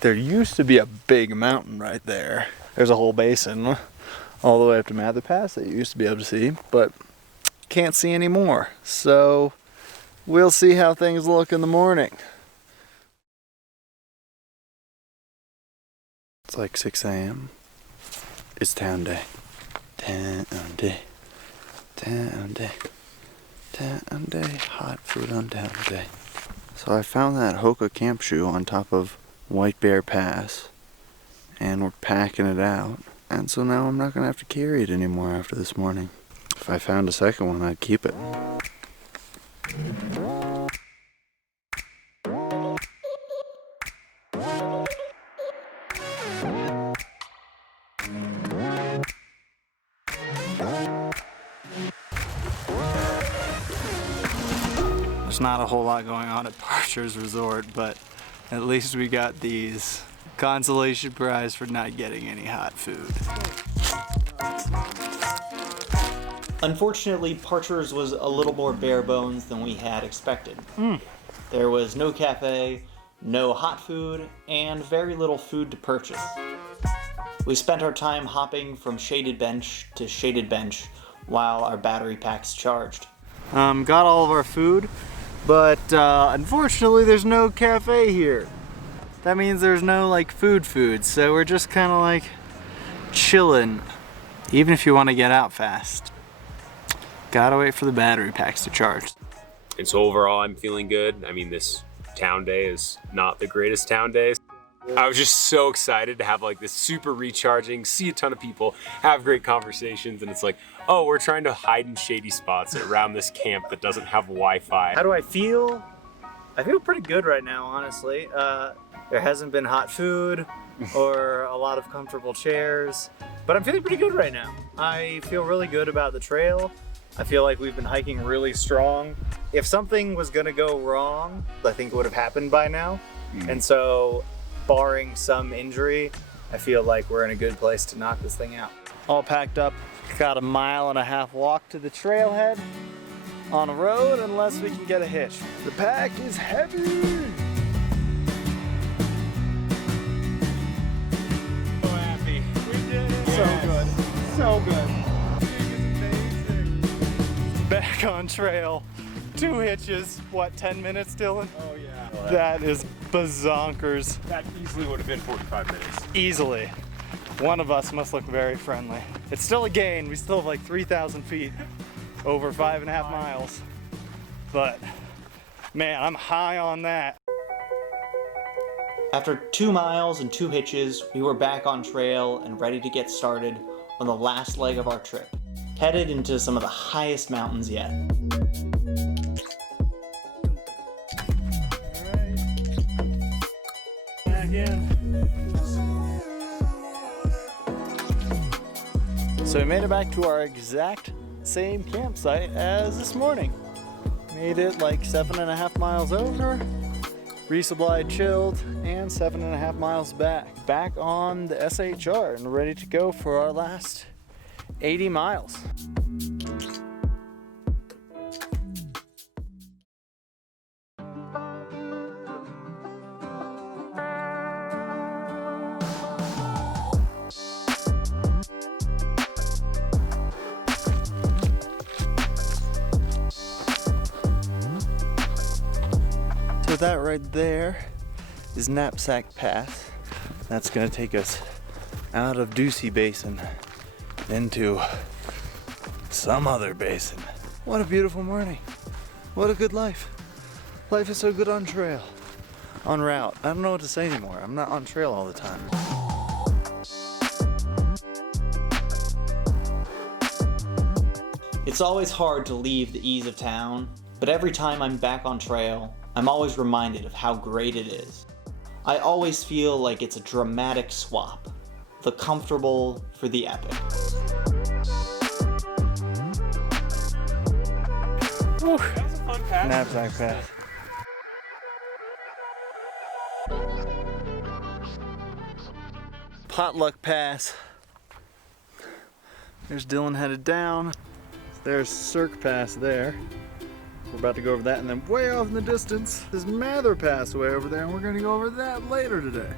There used to be a big mountain right there. There's a whole basin all the way up to Mather Pass that you used to be able to see, but can't see anymore. So we'll see how things look in the morning. It's like 6 a.m. It's town day. Town day. Town day. Town day. Hot food on town day. So I found that Hoka camp shoe on top of White Bear Pass, and we're packing it out. And so now I'm not gonna have to carry it anymore after this morning. If I found a second one, I'd keep it. There's not a whole lot going on at Parcher's Resort, but at least we got these. Consolation prize for not getting any hot food. Unfortunately, Parcher's was a little more bare bones than we had expected. There was no cafe, no hot food, and very little food to purchase. We spent our time hopping from shaded bench to shaded bench while our battery packs charged. Got all of our food, but unfortunately there's no cafe here. That means there's no like food, so we're just kind of like chilling. Even if you want to get out fast, gotta wait for the battery packs to charge. And so overall, I'm feeling good. I mean, this town day is not the greatest town day. I was just so excited to have like this super recharging, see a ton of people, have great conversations, and it's like, oh, we're trying to hide in shady spots around this camp that doesn't have Wi-Fi. How do I feel? I feel pretty good right now, honestly. There hasn't been hot food or a lot of comfortable chairs, but I'm feeling pretty good right now. I feel really good about the trail. I feel like we've been hiking really strong. If something was gonna go wrong, I think it would have happened by now. And so, barring some injury, I feel like we're in a good place to knock this thing out. All packed up, got a 1.5 mile walk to the trailhead on a road unless we can get a hitch. The pack is heavy! So happy. We did it. So good. So good. Back on trail. 2 hitches. What, 10 minutes, Dylan? Oh yeah. That is bazonkers. That easily would have been 45 minutes. Easily. One of us must look very friendly. It's still a gain. We still have like 3,000 feet over 5.5 miles. But man, I'm high on that. After 2 miles and 2 hitches, we were back on trail and ready to get started on the last leg of our trip, headed into some of the highest mountains yet. Back in. So we made it back to our exact same campsite as this morning. Made it like 7.5 miles over, resupplied, chilled, and 7.5 miles back. Back on the SHR and ready to go for our last 80 miles. So that right there is Knapsack Pass. That's gonna take us out of Ducey Basin into some other basin. What a beautiful morning. What a good life. Life is so good on trail. On route. I don't know what to say anymore. I'm not on trail all the time. It's always hard to leave the ease of town, but every time I'm back on trail, I'm always reminded of how great it is. I always feel like it's a dramatic swap. The comfortable for the epic. Whew. That was a fun pass. Knapsack Pass. Potluck Pass. There's Dylan headed down. There's Cirque Pass there. We're about to go over that, and then way off in the distance is Mather Pass way over there, and we're gonna go over that later today.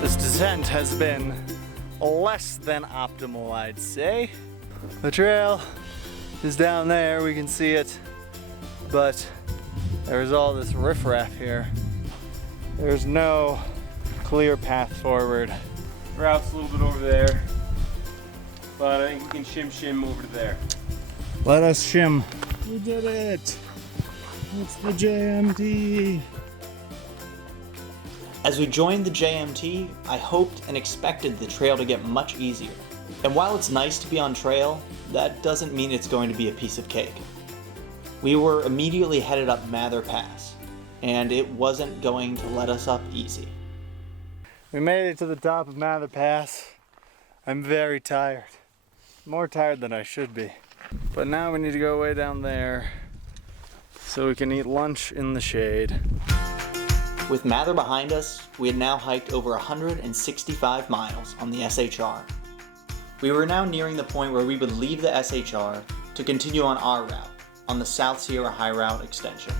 This descent has been less than optimal, I'd say. The trail is down there, we can see it, but there's all this riffraff here. There's no clear path forward. Route's a little bit over there, but I think we can shim over to there. Let us shim. We did it! It's the JMT! As we joined the JMT, I hoped and expected the trail to get much easier. And while it's nice to be on trail, that doesn't mean it's going to be a piece of cake. We were immediately headed up Mather Pass, and it wasn't going to let us up easy. We made it to the top of Mather Pass. I'm very tired. More tired than I should be. But now we need to go way down there so we can eat lunch in the shade. With Mather behind us, we had now hiked over 165 miles on the SHR. We were now nearing the point where we would leave the SHR to continue on our route, on the South Sierra High Route extension.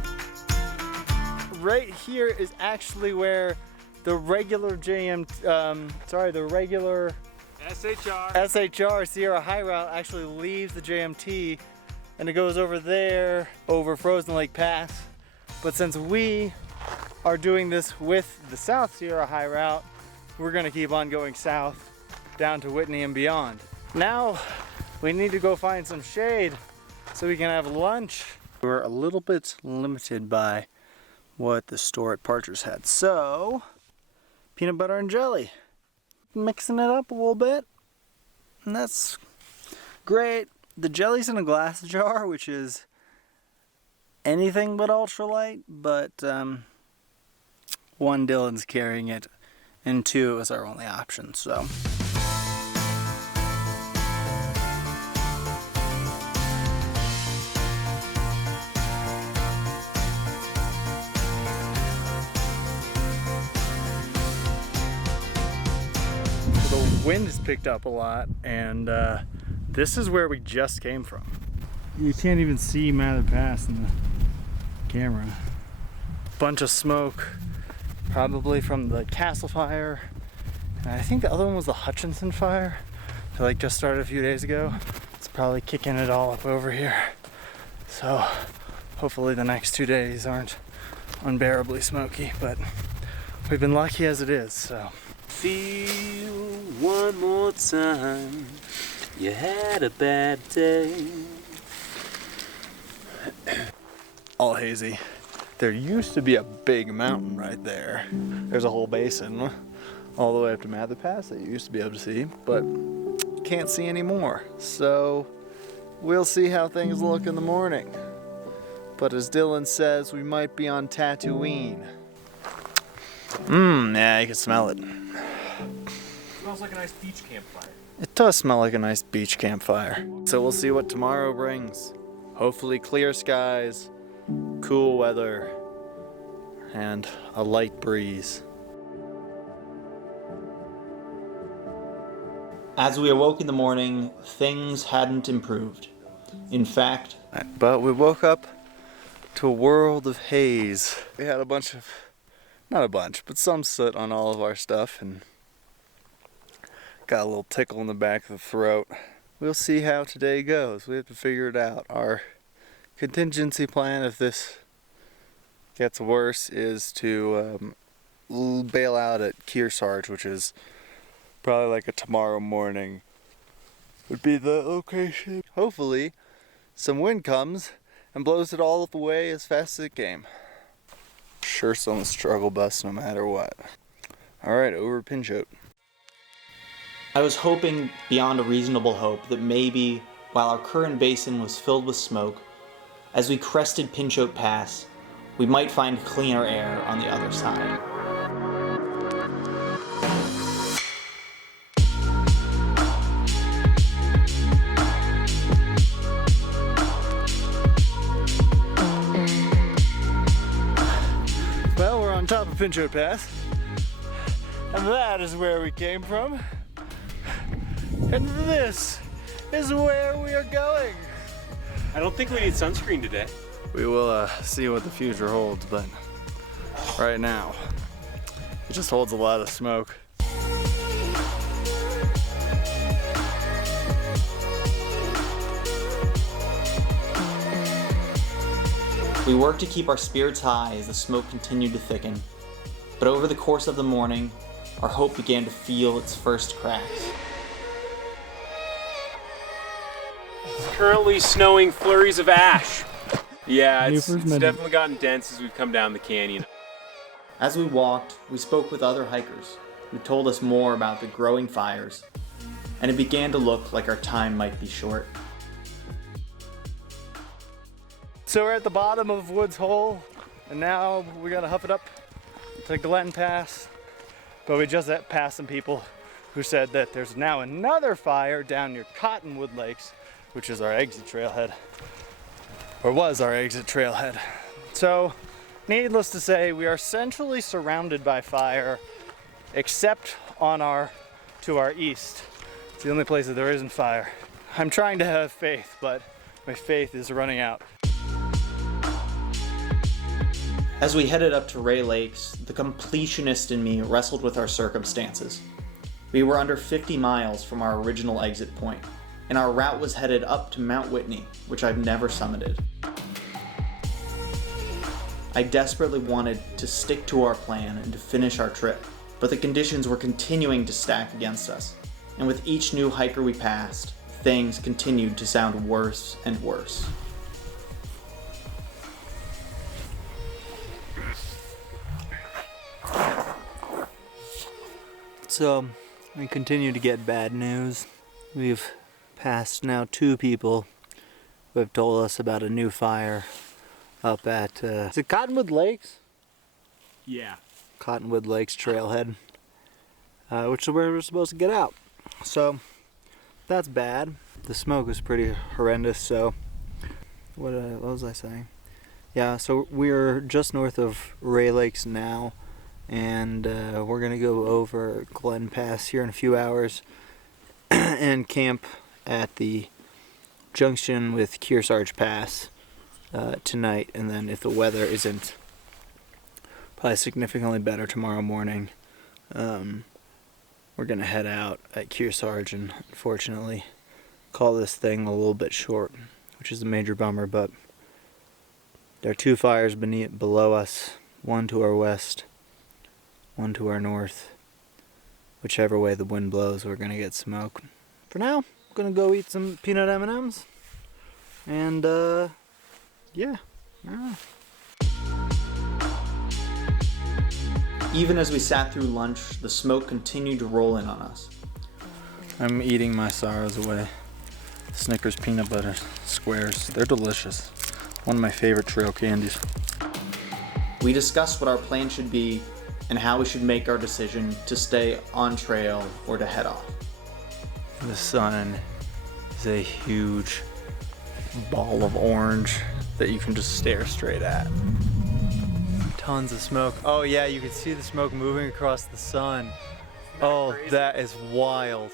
Right here is actually where the regular the regular SHR Sierra High Route actually leaves the JMT, and it goes over there, over Frozen Lake Pass. But since we are doing this with the South Sierra High Route, we're gonna keep on going south down to Whitney and beyond. Now we need to go find some shade so we can have lunch. We're a little bit limited by what the store at Parcher's had. So, peanut butter and jelly. Mixing it up a little bit, and that's great. The jelly's in a glass jar, which is anything but ultralight, but one, Dylan's carrying it, and two, it was our only option, so. The wind has picked up a lot, and this is where we just came from. You can't even see Mather Pass in the camera. Bunch of smoke, probably from the Castle fire, and I think the other one was the Hutchinson fire that like just started a few days ago. It's probably kicking it all up over here. So hopefully the next 2 days aren't unbearably smoky, but we've been lucky as it is, so. Feel one more time, you had a bad day. All hazy. There used to be a big mountain right there. There's a whole basin all the way up to Mather Pass that you used to be able to see, but can't see anymore. So we'll see how things look in the morning. But as Dylan says, we might be on Tatooine. Yeah, you can smell it. Smells like a nice beach campfire. It does smell like a nice beach campfire. So we'll see what tomorrow brings. Hopefully clear skies, cool weather, and a light breeze. As we awoke in the morning, things hadn't improved. In fact, But we woke up to a world of haze. We had a bunch of, not a bunch, but some soot on all of our stuff, and got a little tickle in the back of the throat. We'll see how today goes. We have to figure it out. Our contingency plan, if this gets worse, is to bail out at Kearsarge, which is probably like a tomorrow morning would be the location. Hopefully some wind comes and blows it all away as fast as it came. Sure, it's on the struggle bus no matter what. Alright, over Pinchot. I was hoping beyond a reasonable hope that maybe, while our current basin was filled with smoke, as we crested Pinchot Pass, We might find cleaner air on the other side. Well, we're on top of Kearsarge Pass, and that is where we came from. And this is where we are going. I don't think we need sunscreen today. We will see what the future holds, but right now, it just holds a lot of smoke. We worked to keep our spirits high as the smoke continued to thicken, but over the course of the morning, our hope began to feel its first cracks. It's currently snowing flurries of ash. Yeah, it's Newford's Mending. definitely gotten dense as we've come down the canyon. As we walked, we spoke with other hikers who told us more about the growing fires, and it began to look like our time might be short. So we're at the bottom of Woods Hole, and now we gotta huff it up to Glen Pass. But we just passed some people who said that there's now another fire down near Cottonwood Lakes, which is our exit trailhead, or was our exit trailhead. So, needless to say, we are centrally surrounded by fire, except to our east. It's the only place that there isn't fire. I'm trying to have faith, but my faith is running out. As we headed up to Ray Lakes, the completionist in me wrestled with our circumstances. We were under 50 miles from our original exit point, and our route was headed up to Mount Whitney, which I've never summited. I desperately wanted to stick to our plan and to finish our trip, but the conditions were continuing to stack against us, and with each new hiker we passed, things continued to sound worse and worse. So, we continue to get bad news. We've passed now 2 people who have told us about a new fire up at, is it Cottonwood Lakes? Yeah. Cottonwood Lakes trailhead, which is where we're supposed to get out. So, that's bad. The smoke was pretty horrendous, so, what was I saying? Yeah, so we're just north of Ray Lakes now, and we're gonna go over Glen Pass here in a few hours and camp at the junction with Kearsarge Pass tonight, and then if the weather isn't probably significantly better tomorrow morning, we're gonna head out at Kearsarge and unfortunately call this thing a little bit short, which is a major bummer. But there are 2 fires below us, one to our west, one to our north. Whichever way the wind blows, we're gonna get smoke. For now, I'm gonna go eat some peanut M&Ms, and yeah. Even as we sat through lunch, the smoke continued to roll in on us. I'm eating my sorrows away. Snickers peanut butter squares. They're delicious. One of my favorite trail candies. We discussed what our plan should be and how we should make our decision to stay on trail or to head off. The sun is a huge ball of orange that you can just stare straight at. Tons of smoke. Oh yeah, you can see the smoke moving across the sun. Oh, that is wild.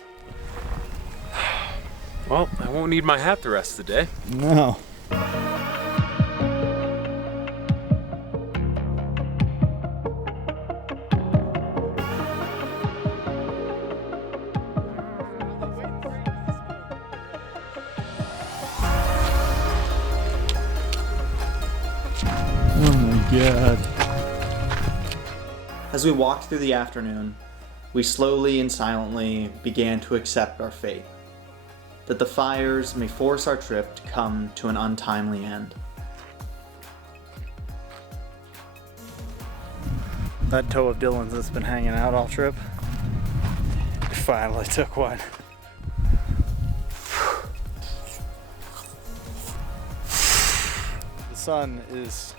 Well, I won't need my hat the rest of the day. No. Oh my God. As we walked through the afternoon, we slowly and silently began to accept our fate. That the fires may force our trip to come to an untimely end. That toe of Dylan's that's been hanging out all trip, finally took one. The sun is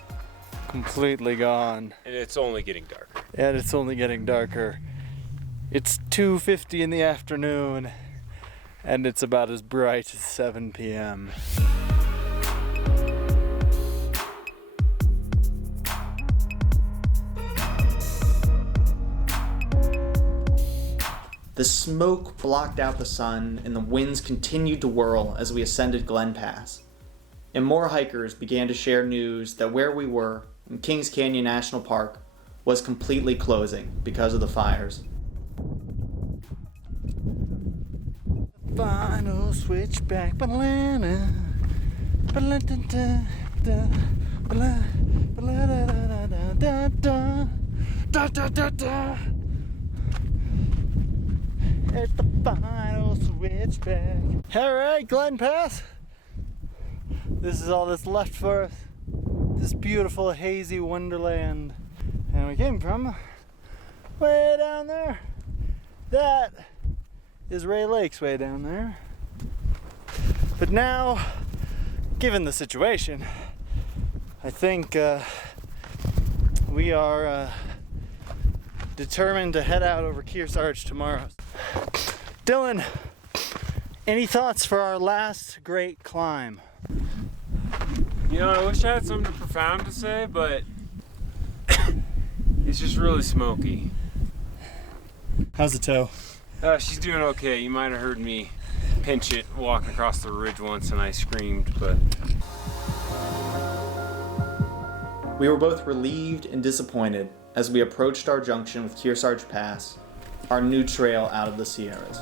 completely gone. And it's only getting darker. And it's only getting darker. It's 2:50 in the afternoon, and it's about as bright as 7 p.m. The smoke blocked out the sun, and the winds continued to whirl as we ascended Glen Pass. And more hikers began to share news that where we were, in Kings Canyon National Park, was completely closing because of the fires. Final switchback banana. At the final switchback. Alright, Glen Pass. This is all that's left for us. This beautiful hazy wonderland. And we came from way down there. That is Ray Lake's way down there. But now, given the situation, I think we are determined to head out over Kearsarge tomorrow. Dylan, any thoughts for our last great climb? You know, I wish I had something profound to say, but it's just really smoky. How's the toe? She's doing okay. You might have heard me pinch it walking across the ridge once and I screamed, but... We were both relieved and disappointed as we approached our junction with Kearsarge Pass, our new trail out of the Sierras.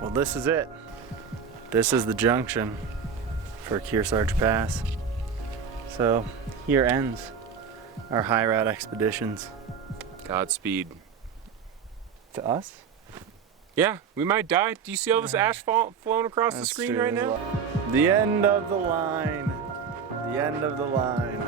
Well, this is it. This is the junction for Kearsarge Pass. So here ends our high route expeditions. Godspeed. To us? Yeah, we might die. Do you see all this ash flowing across the screen right now? The end of the line. The end of the line.